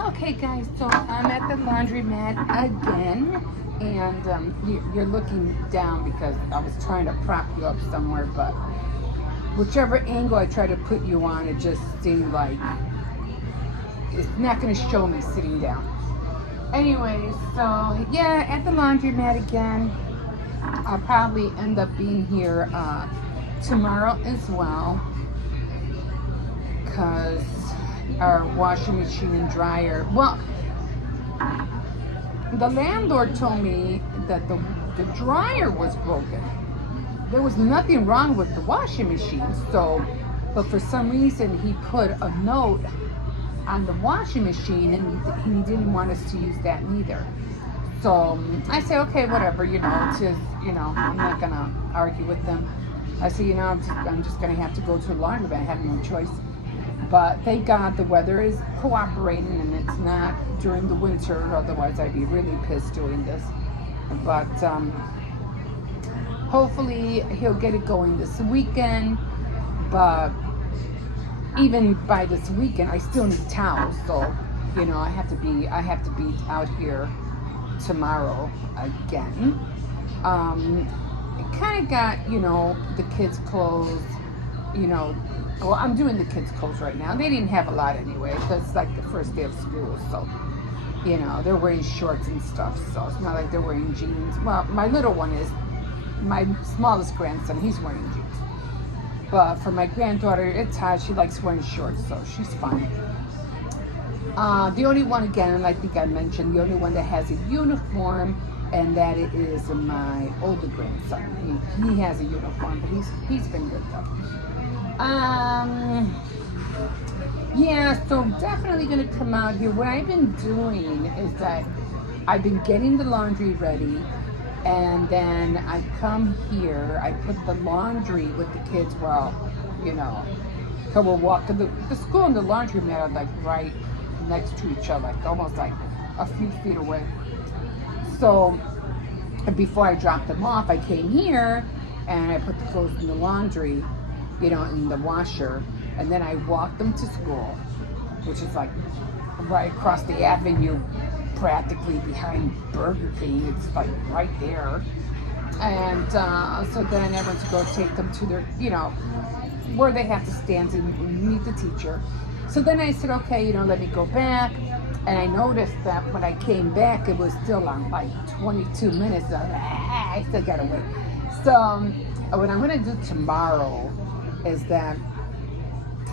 Okay, guys, so I'm at the laundromat again, and you're looking down because I was trying to prop you up somewhere, but whichever angle I try to put you on, it just seemed like it's not going to show me sitting down. Anyways, so yeah, at the laundromat again. I'll probably end up being here tomorrow as well, because our washing machine and dryer. Well, the landlord told me that the dryer was broken. There was nothing wrong with the washing machine, so, but for some reason he put a note on the washing machine and he didn't want us to use that neither. So I say, okay, whatever, it's just, I'm not gonna argue with them. I say, I'm just gonna have to go to the laundromat. I have no choice. But thank God the weather is cooperating and it's not during the winter. Otherwise, I'd be really pissed doing this. But hopefully he'll get it going this weekend. But even by this weekend, I still need towels. So, I have to be out here tomorrow again. It kind of got, the kids' clothes, well, I'm doing the kids' clothes right now. They didn't have a lot anyway, because it's like the first day of school, so, they're wearing shorts and stuff, so it's not like they're wearing jeans. Well, my little one is, my smallest grandson, he's wearing jeans. But for my granddaughter, it's hot, she likes wearing shorts, so she's fine. The only one, again, I think I mentioned, the only one that has a uniform, and that it is my older grandson. He has a uniform, but he's been good though. Yeah, so definitely gonna come out here. What I've been doing is that I've been getting the laundry ready, and then I come here, I put the laundry with the kids, so we're walking, the school and the laundromat are like right next to each other, like almost like a few feet away. So before I dropped them off, I came here and I put the clothes in the laundry, in the washer, and then I walked them to school, which is like right across the avenue, practically behind Burger King. It's like right there. And so then I went to go take them to their, where they have to stand and meet the teacher. So then I said, okay, let me go back. And I noticed that when I came back, it was still on like 22 minutes. So I still gotta wait. So what I'm gonna do tomorrow is that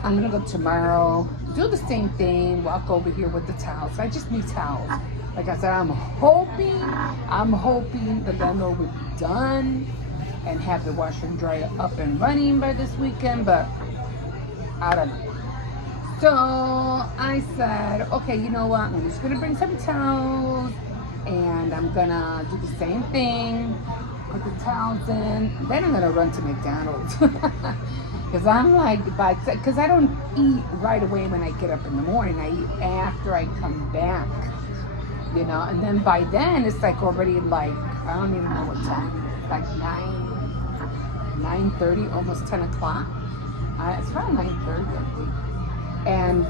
I'm gonna go tomorrow, do the same thing, walk over here with the towels. I just need towels. Like I said, I'm hoping the landlord will be done and have the washer and dryer up and running by this weekend, but I don't know. So I said, okay, you know what? I'm just gonna bring some towels and I'm gonna do the same thing, put the towels in. Then I'm gonna run to McDonald's. Because I'm like, because I don't eat right away when I get up in the morning. I eat after I come back, and then by then it's like already like, I don't even know what time it is, like 9:30, almost 10 o'clock. It's around 9:30, I think. And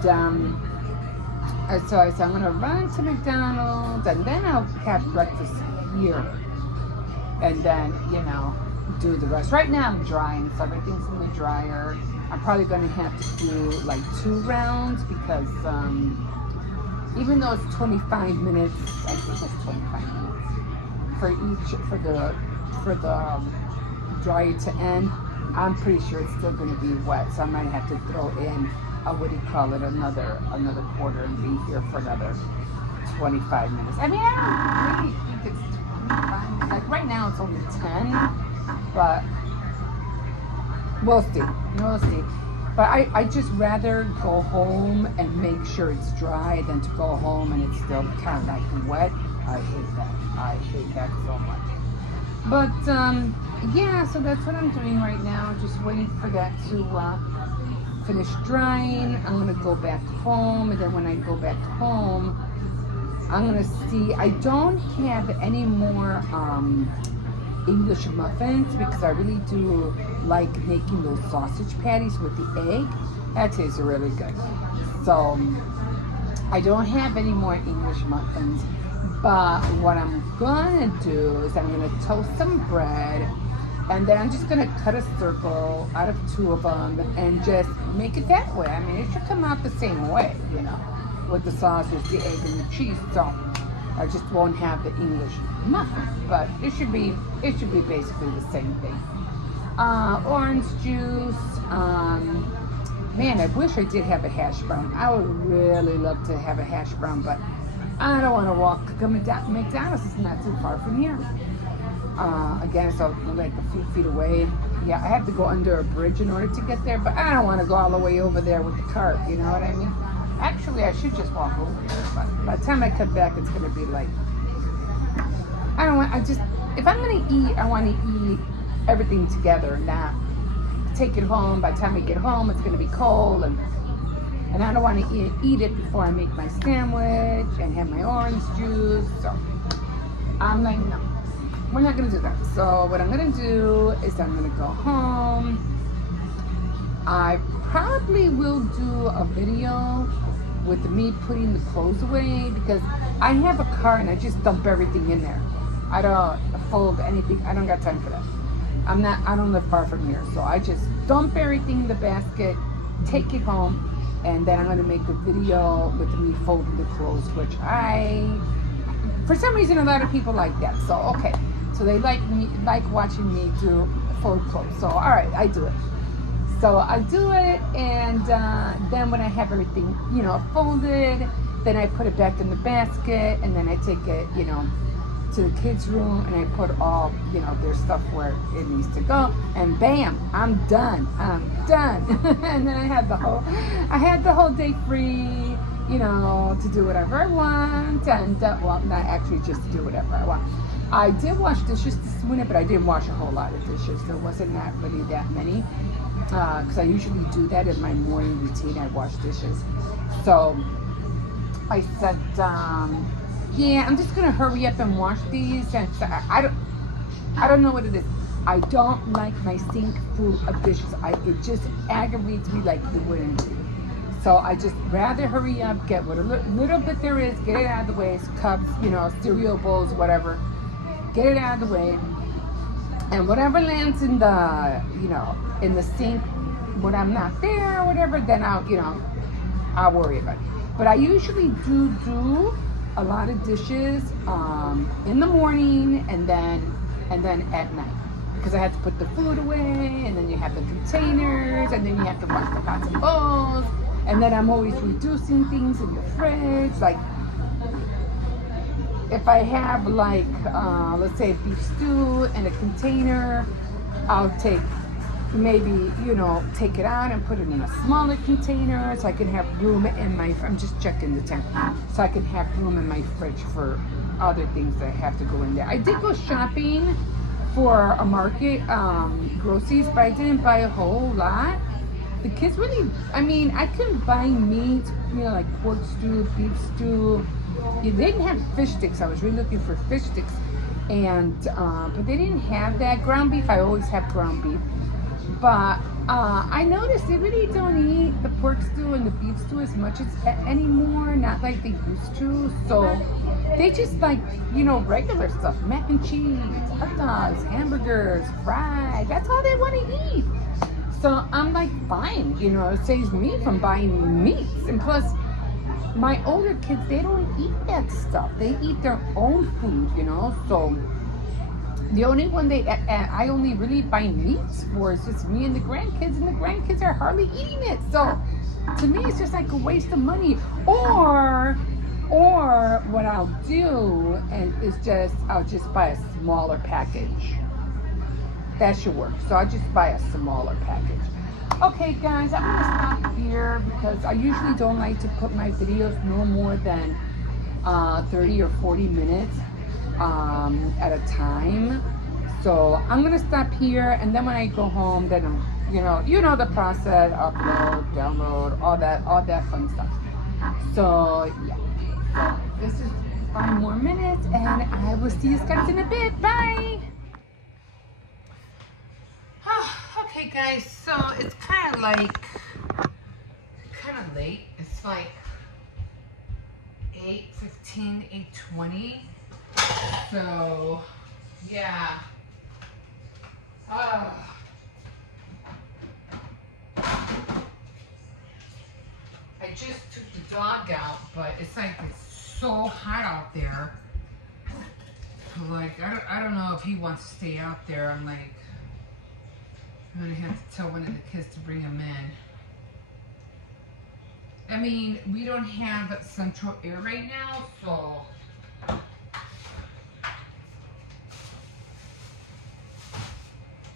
so I said, I'm going to run to McDonald's and then I'll have breakfast here. And then, do the rest. Right now I'm drying, so everything's in the dryer. I'm probably going to have to do like 2 rounds because even though it's 25 minutes, I think it's 25 minutes for the dryer to end, I'm pretty sure it's still going to be wet, so I might have to throw in another quarter and be here for another 25 minutes. I mean, I don't really think it's 25 minutes. Like right now it's only 10, but we'll see. But I just rather go home and make sure it's dry than to go home and it's still kind of like wet. I hate that so much. But yeah, so that's what I'm doing right now. Just waiting for that to finish drying. I'm gonna go back home, and then when I go back home, I'm gonna see. I don't have any more English muffins because I really do like making those sausage patties with the egg. That tastes really good. So I don't have any more English muffins, but what I'm gonna do is I'm gonna toast some bread, and then I'm just gonna cut a circle out of 2 of them and just make it that way. I mean, it should come out the same way, you know, with the sausage, the egg, and the cheese. So I just won't have the English muffin, but it should be basically the same thing. Orange juice. Man, I wish I did have a hash brown. I would really love to have a hash brown, but I don't want to walk. McDonald's is not too far from here. Again, so like a few feet away. Yeah, I have to go under a bridge in order to get there, but I don't want to go all the way over there with the cart. You know what I mean? Actually, I should just walk over there, but by the time I cut back, it's gonna be like, I don't want. If I'm gonna eat, I want to eat everything together, not take it home. By the time I get home, it's gonna be cold, and I don't want to eat it before I make my sandwich and have my orange juice. So I'm like, no, we're not gonna do that. So what I'm gonna do is I'm gonna go home. I probably will do a video with me putting the clothes away, because I have a cart and I just dump everything in there. I don't fold anything. I don't got time for that. I don't live far from here, so I just dump everything in the basket, take it home, and then I'm gonna make a video with me folding the clothes, which for some reason, a lot of people like that. So okay, so they like watching me do fold clothes. So all right, I do it. So I do it, and then when I have everything, you know, folded, then I put it back in the basket, and then I take it, you know, to the kids' room, and I put all, you know, their stuff where it needs to go, and bam, I'm done. And then I had the whole day free, you know, to do whatever I want, and well, not actually just to do whatever I want. I did wash dishes this morning, but I didn't wash a whole lot of dishes. There wasn't not really that many, because I usually do that in my morning routine. I wash dishes. So I said, yeah, I'm just gonna hurry up and wash these. And I don't know what it is. I don't like my sink full of dishes. It just aggravates me like the wind. So I just rather hurry up, get what little bit there is, get it out of the way. Cups, you know, cereal bowls, whatever. Get it out of the way, and whatever lands in the, you know, in the sink when I'm not there or whatever, then I'll worry about it. But I usually do a lot of dishes in the morning and then at night, because I have to put the food away, and then you have the containers, and then you have to wash the pots and bowls, and then I'm always reducing things in the fridge. Like if I have like, let's say beef stew in a container, I'll take maybe, you know, take it out and put it in a smaller container so I can have room in my, I'm just checking the temp, so I can have room in my fridge for other things that have to go in there. I did go shopping for a market, groceries, but I didn't buy a whole lot. The kids really, I mean, I couldn't buy meat, you know, like pork stew, beef stew. They didn't have fish sticks. I was really looking for fish sticks, and but they didn't have that. Ground beef, I always have ground beef, but I noticed they really don't eat the pork stew and the beef stew as much as anymore, not like they used to. So they just like, you know, regular stuff, mac and cheese, hot dogs, hamburgers, fried. That's all they want to eat. So I'm like, fine, you know, it saves me from buying meats. And plus, my older kids, they don't eat that stuff. They eat their own food, you know. So the only one I only really buy meats for is just me and the grandkids, and the grandkids are hardly eating it. So to me, it's just like a waste of money. Or what I'll do I'll just buy a smaller package. That should work. So I'll just buy a smaller package. Okay, guys, I'm gonna stop here because I usually don't like to put my videos no more than 30 or 40 minutes at a time. So I'm gonna stop here, and then when I go home, then I'm, you know the process: upload, download, all that fun stuff. So yeah, so this is 5 more minutes, and I will see you guys in a bit. Bye. Okay, guys, so it's kind of late. It's like 8:18, 8:20. So, yeah. I just took the dog out, but it's like it's so hot out there. Like, I don't know if he wants to stay out there. I'm like, I'm gonna have to tell one of the kids to bring him in. I mean, we don't have central air right now, so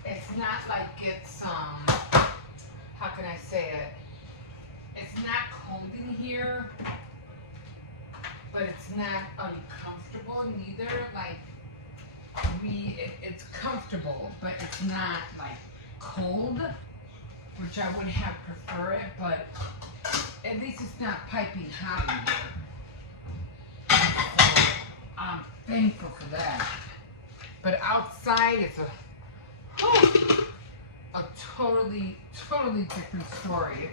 it's not like it's, how can I say it? It's not cold in here, but it's not uncomfortable neither. Like, it's comfortable, but it's not like cold, which I would have preferred it, but at least it's not piping hot in here. So I'm thankful for that. But outside it's a totally different story.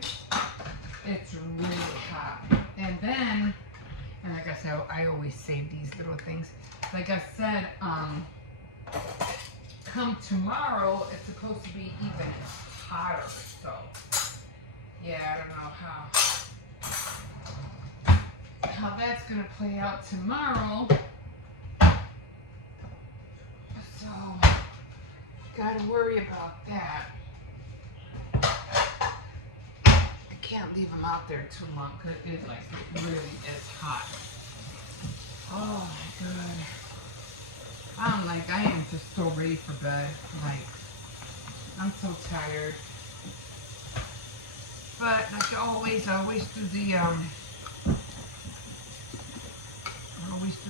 It's really hot. And then, and like I said, I always save these little things. Like I said, come tomorrow, it's supposed to be even hotter. So, yeah, I don't know how that's gonna play out tomorrow. So, gotta worry about that. I can't leave them out there too long because it really is hot. Oh my god. I am just so ready for bed. Like, I'm so tired. But like I always do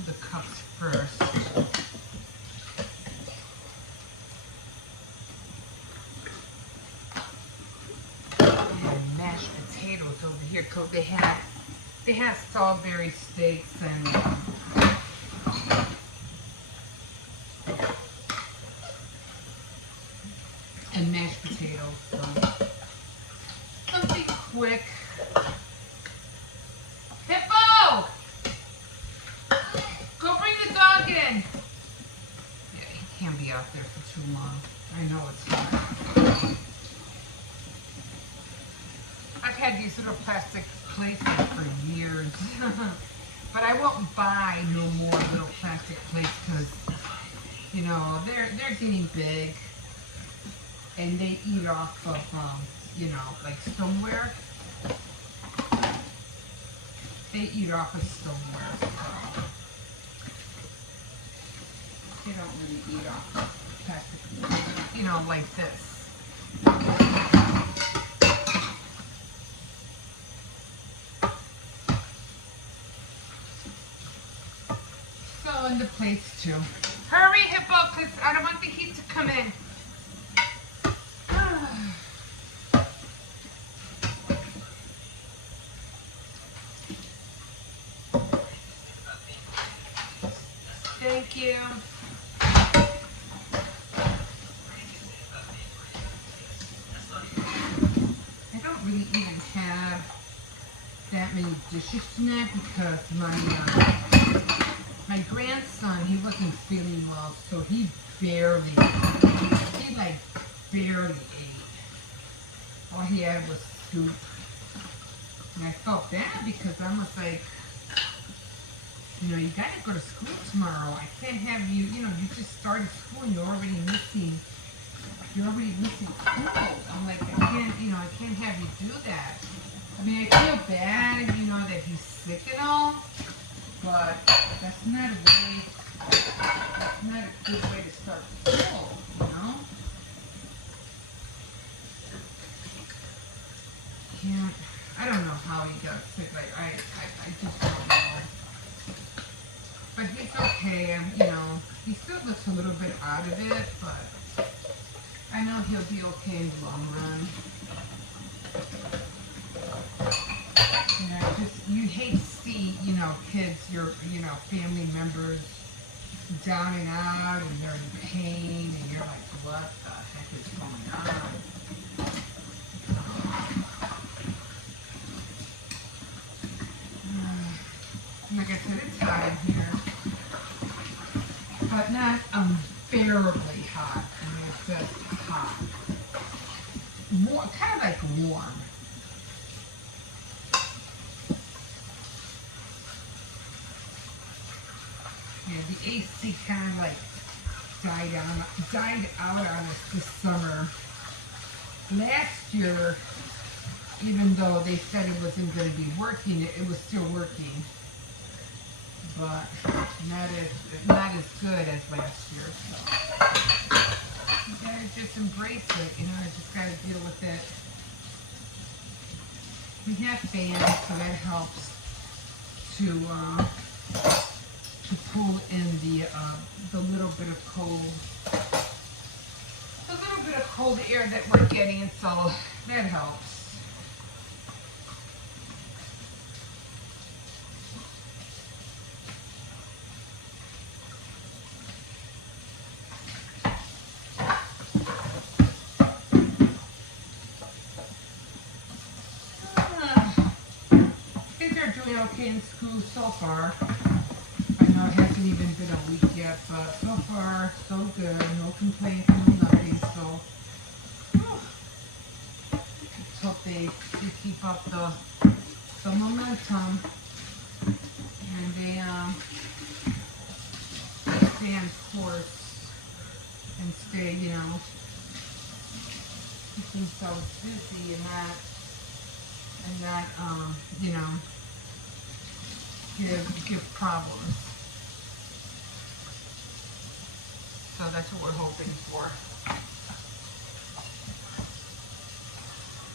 the cups first. And mashed potatoes over here because they have strawberry steaks and mashed potatoes. So something quick. Hippo! Go bring the dog in. Yeah, he can't be out there for too long. I know it's hot. I've had these little plastic plates for years. But I won't buy no more little plastic plates because, you know, they're getting big and they eat off of, you know, like stoneware. They eat off of stoneware. So they don't really eat off of plastic, you know, like this. So, and the plates too. Hurry, Hippo, because I don't want the heat to come in. Thank you. I don't really even have that many dishes tonight because my grandson, he wasn't feeling well, so he like barely ate. All he had was soup. And I felt bad because I was like, you know, you gotta go to school tomorrow. I can't have you, you know, you just started school and you're already missing school. I'm like, I can't have you do that. I mean, I feel bad, you know, that he's sick and all, but that's not a good way to start school, you know? I don't know how he got sick. Like, I just don't know. But he's okay, and you know, he still looks a little bit out of it, but I know he'll be okay in the long run. You know, you hate to see, you know, kids, your, you know, family members down and out, and they're in pain, and you're like, what the heck is going on? Like I said, it's hot in here, but not unbearably hot. I mean, it's just hot. More, kind of like warm. Yeah, the AC kind of like died out on us this summer. Last year, even though they said it wasn't going to be working, it was still working, but not as good as last year. So you gotta just embrace it. You know, I just gotta deal with it. We have fans, so that helps to pull in the little bit of cold air that we're getting, so that helps. Kids are doing okay in school so far. I know it hasn't even been a week yet, but so far, so good. No complaints, no nothing. So, let's hope they keep up the momentum and they stay on course and stay, you know, keep themselves busy and not, you know, give problems. So that's what we're hoping for.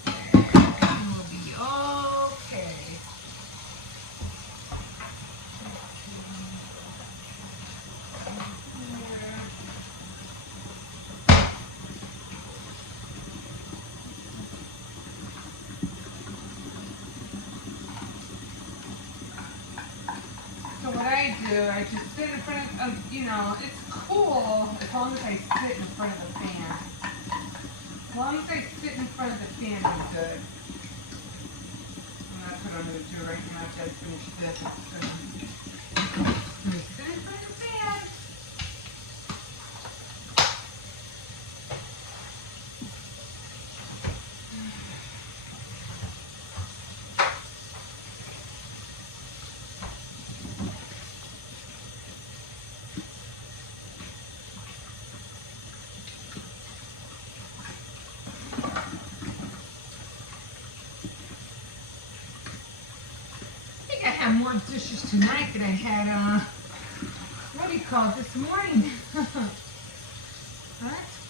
And we'll be okay. So what I do, I just sit in front of, you know, it's cool as long as I sit in front of the fan. As long as I sit in front of the fan, I'm good. And that's what I'm going to do right now after I finish this. I'm going to sit in front of the fan. I have more dishes tonight than I had, what do you call it, this morning. That's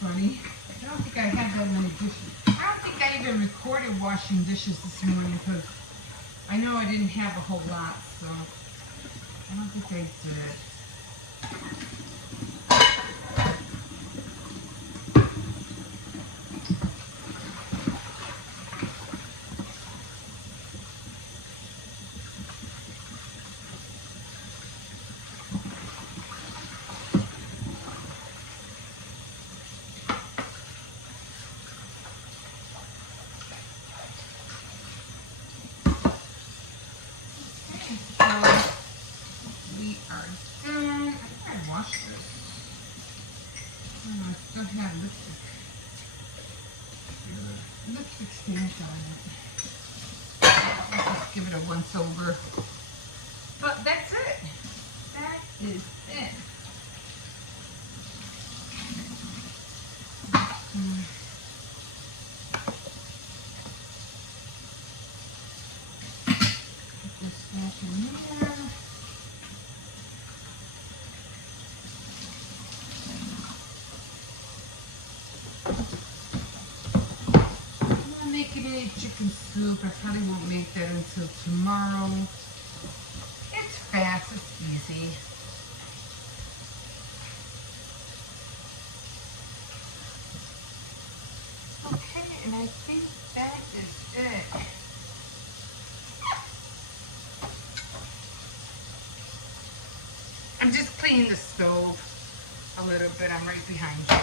funny. I don't think I had that many dishes. I don't think I even recorded washing dishes this morning because I know I didn't have a whole lot, so I don't think I did. We are done. I think I washed this. Oh, I still have lipstick. Lipstick stains on it. I'll just give it a once over. But that's it. That is it. Put this back in there. Making any chicken soup. I probably won't make that until tomorrow. It's fast, it's easy. Okay, and I think that is it. I'm just cleaning the stove a little bit. I'm right behind you.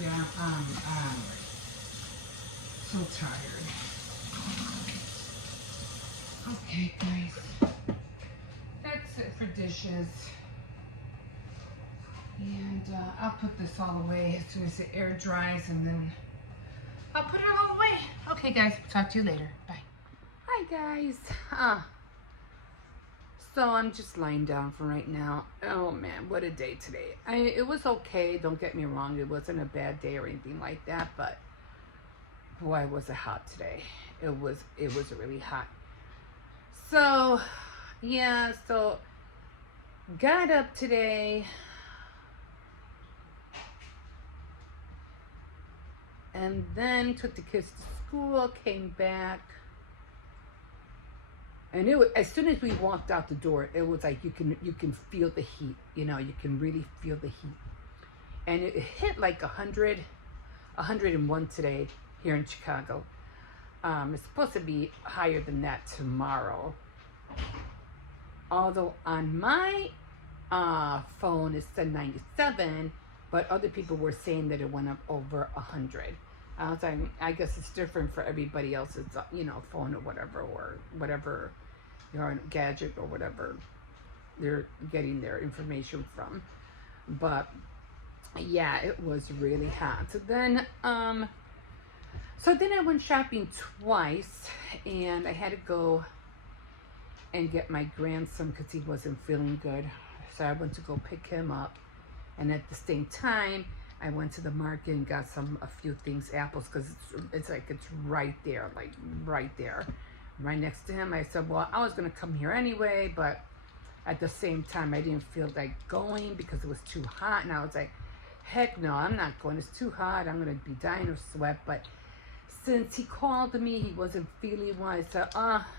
Yeah. So tired. Okay, guys. That's it for dishes. And I'll put this all away as soon as the air dries, and then I'll put it all away. Okay, guys. Talk to you later. Bye. Hi, guys. So I'm just lying down for right now. Oh man, what a day today. It was okay, don't get me wrong. It wasn't a bad day or anything like that, but boy, was it hot today. It was really hot. So yeah, so got up today and then took the kids to school, came back. And it was, as soon as we walked out the door, it was like you can feel the heat. You know, you can really feel the heat. And it hit like 100, 101 today here in Chicago. It's supposed to be higher than that tomorrow. Although on my phone it said 97, but other people were saying that it went up over 100. I was like, I guess it's different for everybody else's, phone or whatever your gadget or whatever they're getting their information from. But yeah, it was really hot. So then I went shopping twice, and I had to go and get my grandson because he wasn't feeling good. So I went to go pick him up, and at the same time I went to the market and got a few things, apples, because it's right there, like right there, right next to him. I said, well, I was gonna come here anyway, but at the same time I didn't feel like going because it was too hot, and I was like, heck no, I'm not going. It's too hot. I'm gonna be dying of sweat. But since he called me, he wasn't feeling well. I said,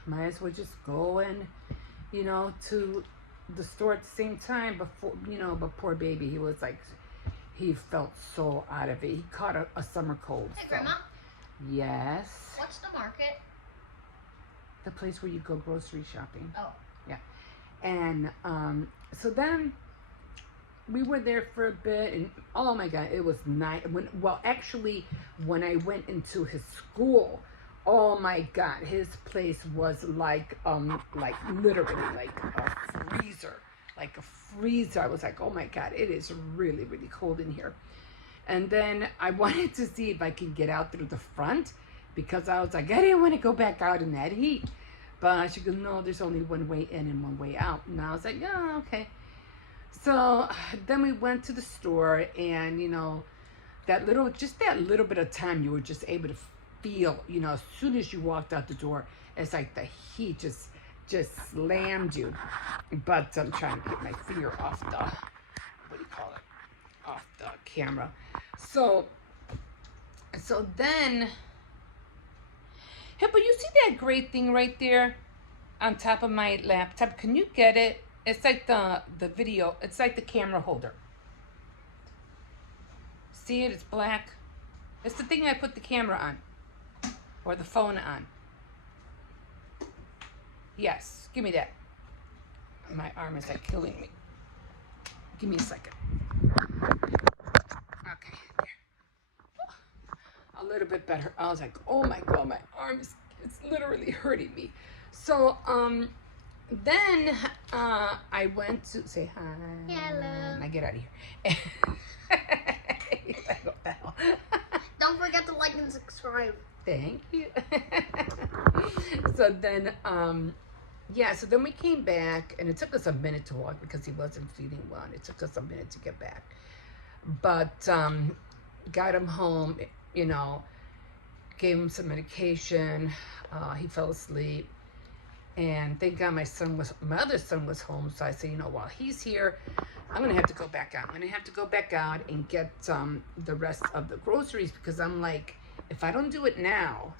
might as well just go and, to the store at the same time before, but poor baby, he was like, he felt so out of it. He caught a summer cold. Hey, Grandma. Yes. What's the market? The place where you go grocery shopping. Oh. Yeah. And so then we were there for a bit, and oh my God, it was nice. Actually, when I went into his school, oh my God, his place was like literally like a freezer. Like a freezer. I was like, oh my God, it is really, really cold in here. And then I wanted to see if I could get out through the front, because I was like, I didn't want to go back out in that heat. But she goes, no, there's only one way in and one way out. And I was like, yeah, okay. So then we went to the store, and that little bit of time, you were just able to feel, as soon as you walked out the door, it's like the heat just slammed you. But I'm trying to get my finger off off the camera. So then, hey, but you see that great thing right there on top of my laptop? Can you get it? It's like the video, it's like the camera holder. See it? It's black. It's the thing I put the camera on, or the phone on. Yes, give me that. My arm is like killing me. Give me a second. Okay, there. A little bit better. I was like, oh my God, my arm it's literally hurting me. So then I went to say hi. Hello. Now get out of here. Like, what the hell? Don't forget to like and subscribe. Thank you. So then so then we came back, and it took us a minute to walk because he wasn't feeling well, and it took us a minute to get back. But got him home, gave him some medication. He fell asleep, and thank God my other son was home. So I said, while he's here, I'm gonna have to go back out. I'm gonna have to go back out and get the rest of the groceries, because I'm like, if I don't do it now,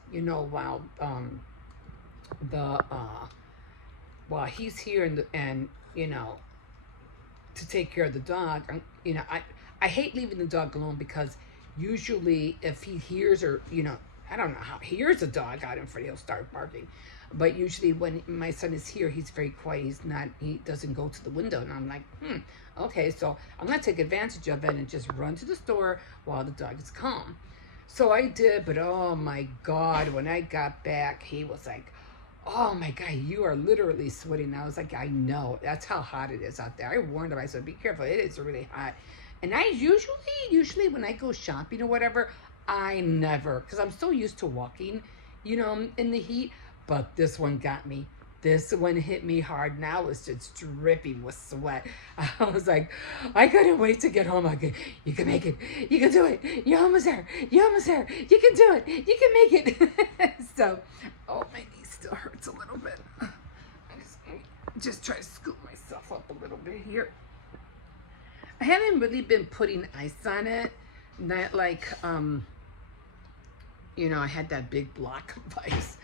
while while he's here and to take care of the dog, I hate leaving the dog alone, because usually if he hears or I don't know how he hears a dog out in front, he'll start barking. But usually when my son is here, he's very quiet. He doesn't go to the window. And I'm like, okay, so I'm going to take advantage of it and just run to the store while the dog is calm. So I did, but oh my God, when I got back, he was like, oh my God, you are literally sweating. I was like, I know. That's how hot it is out there. I warned him. I said, be careful. It is really hot. And I usually when I go shopping or whatever, I never, because I'm so used to walking, in the heat. But this one got me. This one hit me hard. Now it's just dripping with sweat. I was like, I couldn't wait to get home. You can make it. You can do it. You're almost there. You're almost there. You can do it. You can make it. So, oh, my knee still hurts a little bit. I just try to scoop myself up a little bit here. I haven't really been putting ice on it. Not like, I had that big block of ice.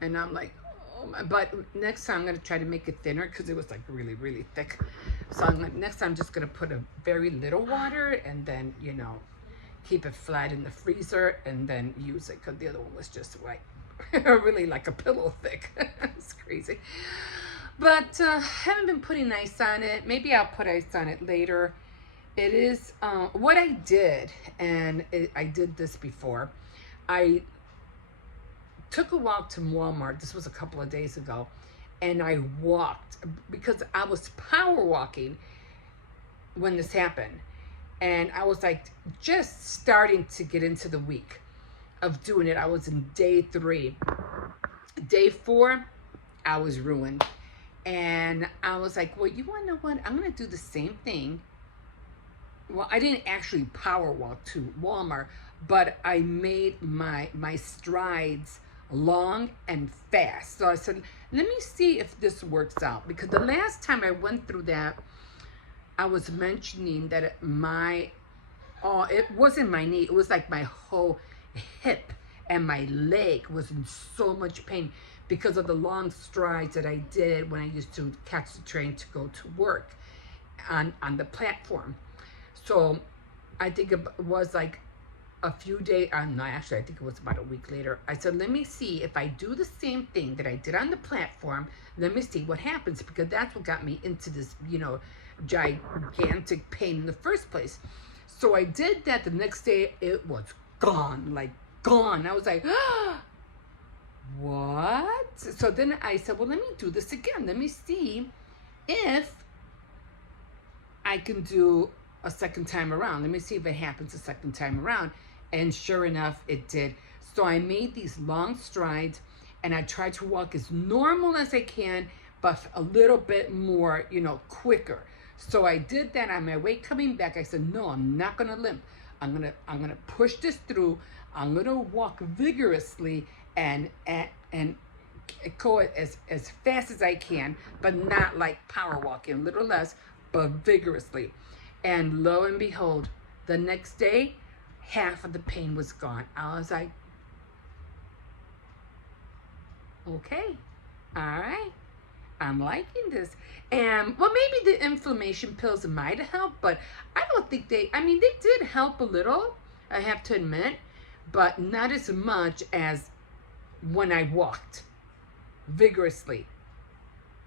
And I'm like, oh my, but next time I'm going to try to make it thinner because it was like really, really thick. So next time I'm just going to put a very little water and then, keep it flat in the freezer and then use it because the other one was just like really like a pillow thick. It's crazy. But haven't been putting ice on it. Maybe I'll put ice on it later. It is what I did, and I did this before. I took a walk to Walmart. This was a couple of days ago, and I walked because I was power walking when this happened, and I was like just starting to get into the week of doing it. I was in day 3. Day 4, I was ruined, and I was like, well, you want to know what? I'm gonna do the same thing. Well, I didn't actually power walk to Walmart, but I made my strides long and fast. So I said, let me see if this works out. Because the last time I went through that, I was mentioning that it wasn't my knee. It was like my whole hip and my leg was in so much pain because of the long strides that I did when I used to catch the train to go to work on the platform. So I think it was like a few days, no, actually, I think it was about a week later. I said, let me see if I do the same thing that I did on the platform. Let me see what happens, because that's what got me into this, gigantic pain in the first place. So I did that. The next day, it was gone, like gone. I was like, what? So then I said, well, let me do this again. Let me see if I can do a second time around. Let me see if it happens a second time around. And sure enough, it did. So I made these long strides and I tried to walk as normal as I can, but a little bit more, quicker. So I did that. On my way coming back, I said, no, I'm not gonna limp. I'm gonna push this through. I'm gonna walk vigorously and go as fast as I can, but not like power walking, a little less, but vigorously. And lo and behold, the next day, half of the pain was gone. I was like, okay, all right, I'm liking this. And well, maybe the inflammation pills might have helped, but I don't think they did help a little, I have to admit, but not as much as when I walked vigorously.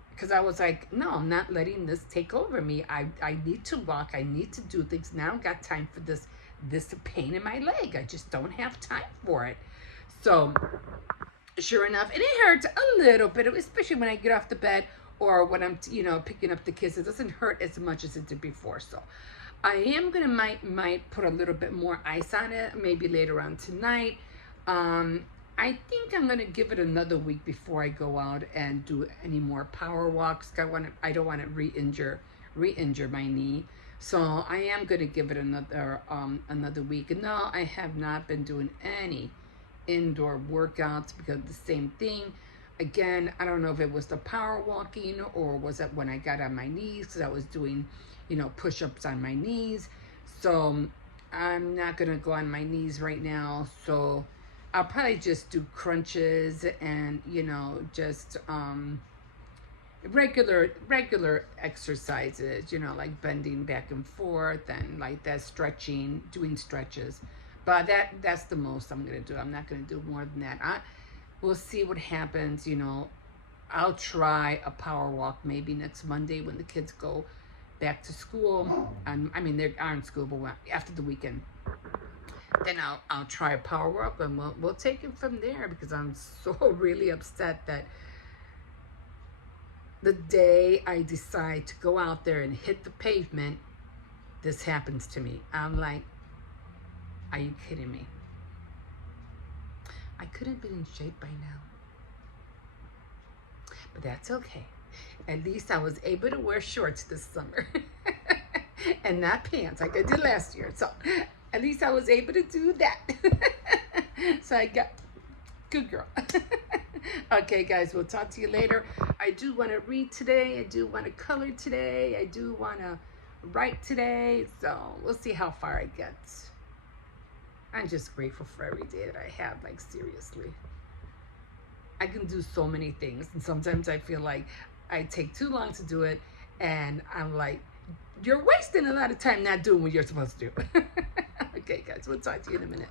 Because I was like, no, I'm not letting this take over me. I need to walk. I need to do things. Now I don't got time for this pain in my leg. I just don't have time for it. So sure enough, and it hurts a little bit, especially when I get off the bed or when I'm, picking up the kids. It doesn't hurt as much as it did before. So I am going to might put a little bit more ice on it, maybe later on tonight. I think I'm going to give it another week before I go out and do any more power walks. I don't want to re-injure my knee. So I am going to give it another week. And no, I have not been doing any indoor workouts because of the same thing. Again, I don't know if it was the power walking or was it when I got on my knees, because I was doing, push-ups on my knees. So I'm not going to go on my knees right now. So I'll probably just do crunches and, just regular exercises, like bending back and forth and like that, stretching, doing stretches. But that's the most I'm gonna do. I'm not gonna do more than that. We'll see what happens. You know, I'll try a power walk maybe next Monday when the kids go back to school. And I mean, they are in school, but after the weekend, then I'll try a power walk, and we'll take it from there, because I'm so really upset that the day I decide to go out there and hit the pavement, this happens to me. I'm like, are you kidding me? I could have been in shape by now. But that's okay. At least I was able to wear shorts this summer. And not pants like I did last year. So at least I was able to do that. So I got, good girl. Okay, guys, we'll talk to you later. I do want to read today. I do want to color today. I do want to write today. So we'll see how far I get. I'm just grateful for every day that I have, like, seriously. I can do so many things, and sometimes I feel like I take too long to do it, and I'm like, you're wasting a lot of time not doing what you're supposed to do. Okay, guys, we'll talk to you in a minute.